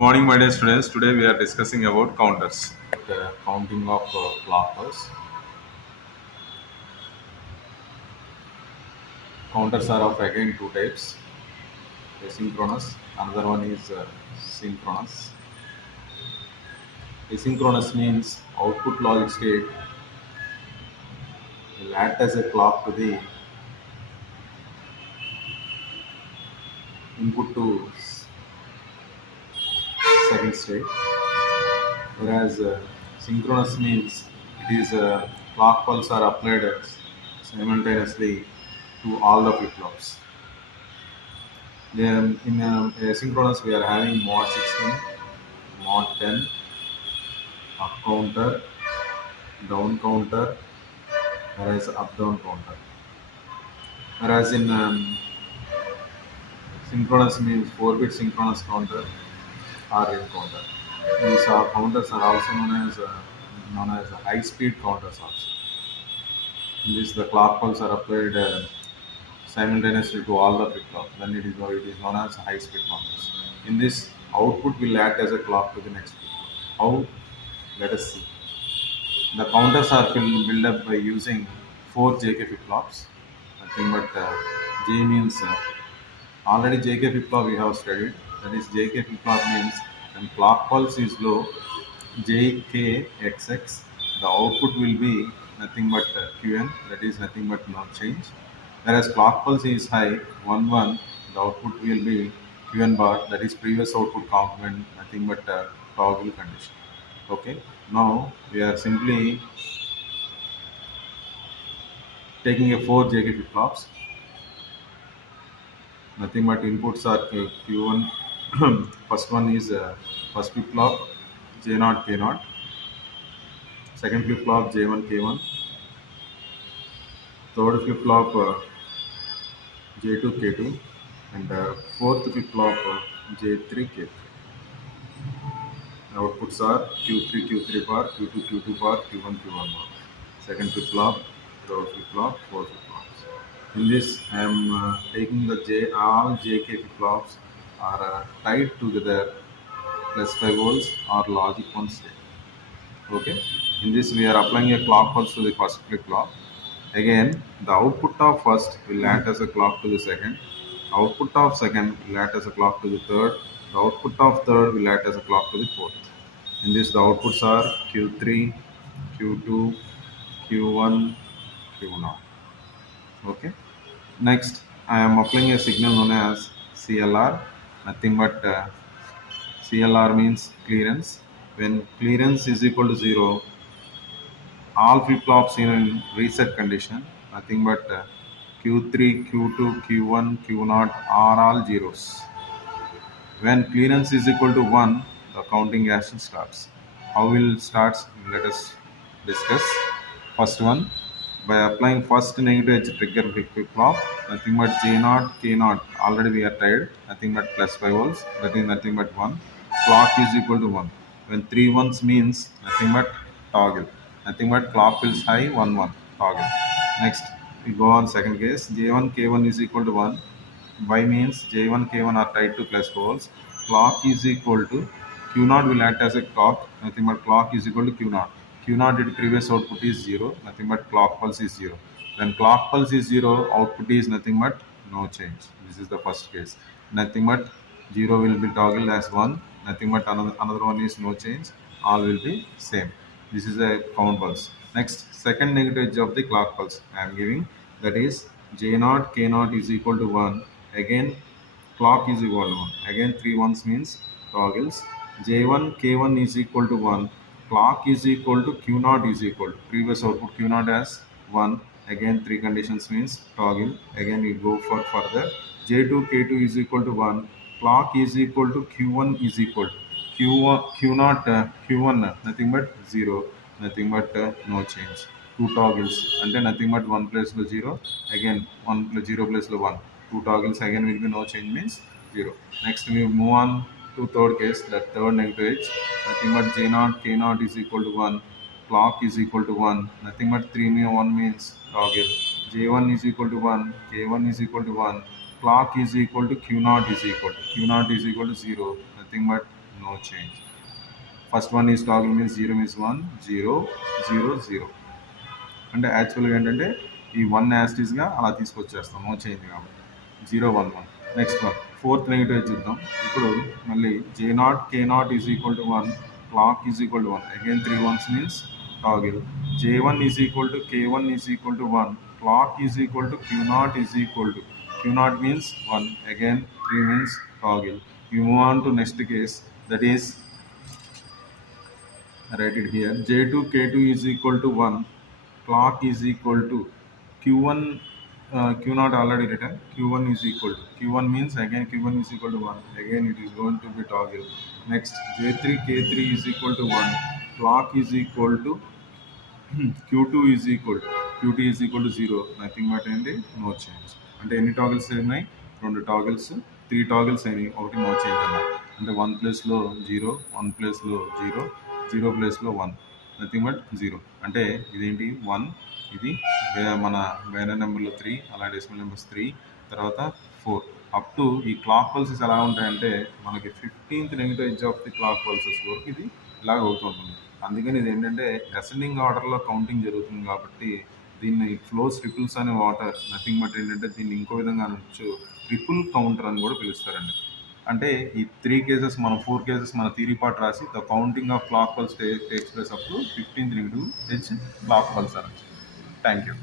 Morning, my dear students. Today we are discussing about counters. Counting of clock pulse. Counters are of again two types: asynchronous. Another one is synchronous. Asynchronous means output logic state will act as a clock to the input to second state, whereas synchronous means it is clock pulse are applied simultaneously to all the flip flops. Then in asynchronous, we are having mod 16, mod 10, up counter, down counter, whereas up down counter. Whereas in synchronous means 4-bit synchronous counter or ring counter. These are counters are also known as high speed counters also. In this, the clock pulse are applied simultaneously to all the flip flops. Then it is known as high speed counters. In this, output will act as a clock to the next flip flop. How? Let us see. The counters are built up by using 4 JK flip flops. Nothing but J means already JK flip flop we have studied. That is JK flip flop means when clock pulse is low, 𝐂𝐎𝐔𝐍𝐓𝐄𝐑, the output will be nothing but QN, that is nothing but no change. Whereas clock pulse is high, 1 1, the output will be QN bar, that is previous output complement, nothing but toggle condition. Okay, now we are simply taking a 4 JK flip flops. Nothing but inputs are Q1. First one is first flip flop J0 K0. Second flip flop J1 K1. Third flip flop J2 K2. And fourth flip flop J3 K3. Outputs are Q3 Q3 bar, Q2 Q2 bar, Q1 Q1 bar. Second flip flop, third flip flop, fourth flip flops. In this, I am taking the all JK flip flops are tied together plus 5 volts or logic 1 state. Okay. In this, we are applying a clock pulse to the first flip flop. Again, the output of first will act as a clock to the second. Output of second will act as a clock to the third. The output of third will act as a clock to the fourth. In this, the outputs are Q3, Q2, Q1, Q0. Okay. Next, I am applying a signal known as CLR. Nothing but CLR means clearance. When clearance is equal to 0, all flip flops in reset condition. Nothing but Q3, Q2, Q1, Q0 are all zeros. When clearance is equal to 1, the counting action starts. How will it starts? Let us discuss. First one, by applying first negative edge trigger flip flop, nothing but J0, K0, already we are tied, nothing but plus 5 volts, that is nothing but 1. Clock is equal to 1. When 3 ones means nothing but toggle, nothing but clock pulse high, 1 1, toggle. Next, we go on second case, J1, K1 is equal to 1. Y means J1, K1 are tied to plus poles. Clock is equal to Q0 will act as a clock. Nothing but clock is equal to Q0. Q0 at previous output is 0. Nothing but clock pulse is 0. When clock pulse is 0, output is nothing but no change. This is the first case. Nothing but 0 will be toggled as 1. Nothing but another one is no change. All will be same. This is a count pulse. Next, second negative edge of the clock pulse I am giving, that is J0 K0 is equal to 1. Again, clock is equal to 1. Again, 3 ones means toggles. J1 K1 is equal to 1. Clock is equal to Q0 is equal to previous output Q0 as 1. Again, 3 conditions means toggle. Again, we go for further. J2 K2 is equal to 1. Clock is equal to Q1 is equal to Q1 Q0 Q1 nothing but 0. Nothing but no change. Two toggles and then nothing but 1 plus the 0. Again, 1 plus 0 plus the 1. Two toggles again will be no change means 0. Next we move on to third case, that third negative edge. Nothing but J0 K0 is equal to 1. Clock is equal to 1. Nothing but 3 1 means toggle. J1 is equal to 1. K1 is equal to 1. Clock is equal to Q0 is equal to Q0 is equal to 0. Nothing but no change. First one is toggle means 0 means 1, 0, 0, 0. అంటే యాక్చువల్గా ఏంటంటే ఈ 1 యాస్టీస్గా అలా తీసుకొచ్చేస్తాం, no change కాబట్టి 0, 1, 1. Next one fourth negative చూద్దాం. ఇప్పుడు మళ్ళీ J0 K0 is equal to 1, clock is equal to 1. Again 3 1s means toggle. J1 is equal to K1 is equal to 1, clock is equal to Q0 is equal to Q0 means 1, again 3 means toggle. You move on to next case, that is, write it here, J2 K2 is equal to 1, clock is equal to Q1, Q0 already written, Q1 is equal to, Q1 means again Q1 is equal to 1, again it is going to be toggle. Next J3 K3 is equal to 1, clock is equal to Q2 is equal to, Q2 is equal to 0, nothing but no change. అంటే ఎన్ని టాగిల్స్ అయినాయి? 2 టాగిల్స్, 3 టాగిల్స్ అయినాయి, ఒకటి no change అన్నారు. అంటే 1 ప్లేస్లో 0, 1 ప్లేస్లో 0, 0 ప్లేస్లో 1, నథింగ్ బట్ 0. అంటే ఇదేంటి 1, ఇది మన బైనరీ నెంబర్లో 3, అలా డెసిమల్ నెంబర్స్ 3, తర్వాత 4. అప్ టు ఈ క్లాక్ పల్సెస్ ఎలా ఉంటాయంటే మనకి 15th negative edge of the clock pulses వరకు ఇది ఇలాగ అవుతుంటుంది. అందుకని ఇది ఏంటంటే అసెండింగ్ ఆర్డర్లో కౌంటింగ్ జరుగుతుంది కాబట్టి దీన్ని ఫ్లోస్ రిపుల్స్ అనే వాటర్, నథింగ్ బట్ ఏంటంటే దీన్ని ఇంకో విధంగా అనొచ్చు, రిపుల్ కౌంటర్ అని కూడా పిలుస్తారండి. అంటే ఈ 3 కేసెస్, మనం 4 కేసెస్ మన థియరీ పార్ట్ రాసి the counting of clock pulse takes place up to 15th negative edge clock pulse అనొచ్చు. Thank you.